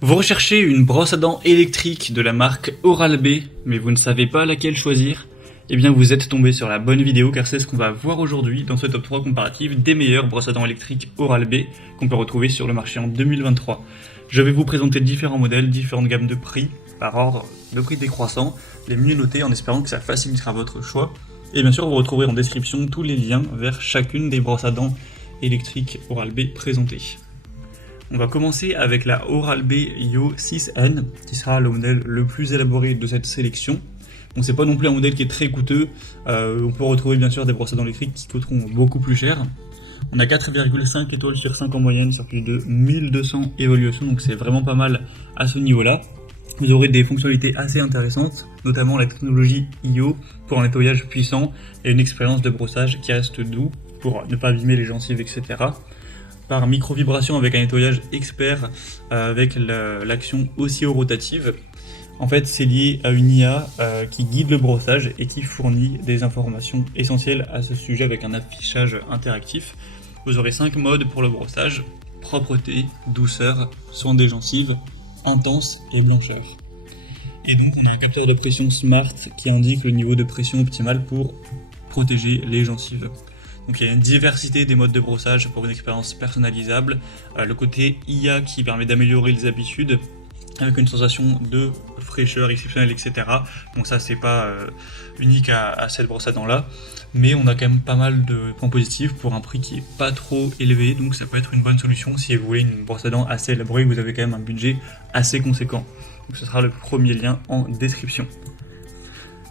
Vous recherchez une brosse à dents électrique de la marque Oral-B, mais vous ne savez pas laquelle choisir? Eh bien vous êtes tombé sur la bonne vidéo car c'est ce qu'on va voir aujourd'hui dans ce top 3 comparatif des meilleures brosses à dents électriques Oral-B qu'on peut retrouver sur le marché en 2023. Je vais vous présenter différents modèles, différentes gammes de prix, par ordre de prix décroissant, les mieux notés en espérant que ça facilitera votre choix. Et bien sûr vous retrouverez en description tous les liens vers chacune des brosses à dents électriques Oral-B présentées. On va commencer avec la Oral-B Yo 6N, qui sera le modèle le plus élaboré de cette sélection. Donc c'est pas non plus un modèle qui est très coûteux, on peut retrouver bien sûr des brosses à dents électriques qui coûteront beaucoup plus cher. On a 4,5 étoiles sur 5 en moyenne sur plus de 1200 évaluations, donc c'est vraiment pas mal à ce niveau-là. Vous aurez des fonctionnalités assez intéressantes, notamment la technologie IO pour un nettoyage puissant et une expérience de brossage qui reste doux pour ne pas abîmer les gencives, etc. Par micro-vibration avec un nettoyage expert avec l'action oscillo-rotative. En fait, c'est lié à une IA qui guide le brossage et qui fournit des informations essentielles à ce sujet avec un affichage interactif. Vous aurez 5 modes pour le brossage: propreté, douceur, soin des gencives, intense et blancheur. Et donc on a un capteur de pression smart qui indique le niveau de pression optimal pour protéger les gencives. Donc il y a une diversité des modes de brossage pour une expérience personnalisable. Le côté IA qui permet d'améliorer les habitudes avec une sensation de fraîcheur exceptionnelle, etc. Bon, ça c'est pas unique à cette brosse à dents là, mais on a quand même pas mal de points positifs pour un prix qui est pas trop élevé, donc ça peut être une bonne solution si vous voulez une brosse à dents assez élaborée, vous avez quand même un budget assez conséquent. Donc ce sera le premier lien en description.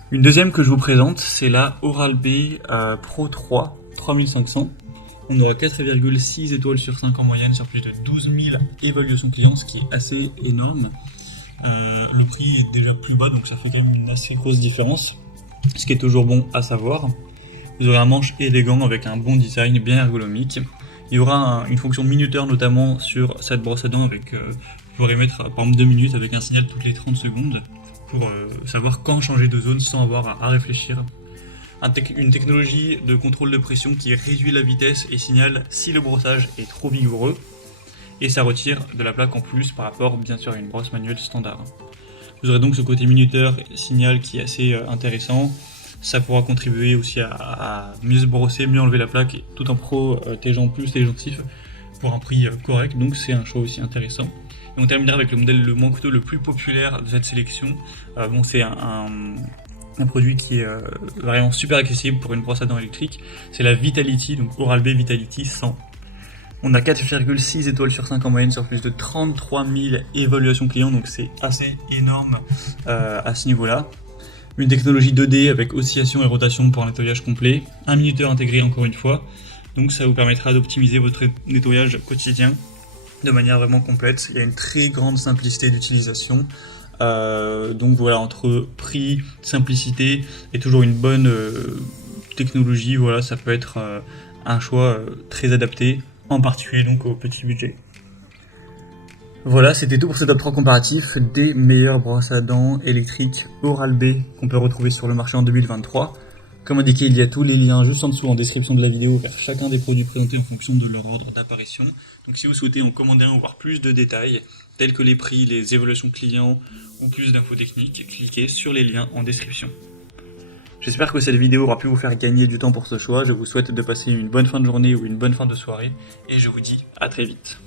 Une deuxième que je vous présente, c'est la Oral-B Pro 3 3500. On aura 4,6 étoiles sur 5 en moyenne sur plus de 12 000 évaluations clients, ce qui est assez énorme. Le prix est déjà plus bas, donc ça fait quand même une assez grosse différence, ce qui est toujours bon à savoir. Vous aurez un manche élégant avec un bon design, bien ergonomique. Il y aura une fonction minuteur notamment sur cette brosse à dents, avec, vous pourrez mettre par exemple 2 minutes avec un signal toutes les 30 secondes pour savoir quand changer de zone sans avoir à réfléchir. Une technologie de contrôle de pression qui réduit la vitesse et signale si le brossage est trop vigoureux, et ça retire de la plaque en plus par rapport bien sûr à une brosse manuelle standard. Vous aurez donc ce côté minuteur signal qui est assez intéressant. Ça pourra contribuer aussi à mieux se brosser, mieux enlever la plaque tout en protégeant plus les gencives pour un prix correct, donc c'est un choix aussi intéressant. Et on terminera avec le modèle le moins coûteux, le plus populaire de cette sélection. Bon, c'est un produit qui est vraiment super accessible pour une brosse à dents électrique, c'est la Vitality, donc Oral-B Vitality 100. On a 4,6 étoiles sur 5 en moyenne sur plus de 33 000 évaluations clients, donc c'est assez énorme à ce niveau-là. Une technologie 2D avec oscillation et rotation pour un nettoyage complet, un minuteur intégré encore une fois, donc ça vous permettra d'optimiser votre nettoyage quotidien de manière vraiment complète. Il y a une très grande simplicité d'utilisation. Donc voilà, entre prix, simplicité et toujours une bonne technologie, voilà, ça peut être un choix très adapté, en particulier donc au petit budget. Voilà, c'était tout pour ce top 3 comparatif des meilleures brosses à dents électriques Oral-B qu'on peut retrouver sur le marché en 2023. Comme indiqué, il y a tous les liens juste en dessous en description de la vidéo vers chacun des produits présentés en fonction de leur ordre d'apparition. Donc si vous souhaitez en commander un ou voir plus de détails, tels que les prix, les évaluations clients ou plus d'infos techniques, cliquez sur les liens en description. J'espère que cette vidéo aura pu vous faire gagner du temps pour ce choix. Je vous souhaite de passer une bonne fin de journée ou une bonne fin de soirée et je vous dis à très vite.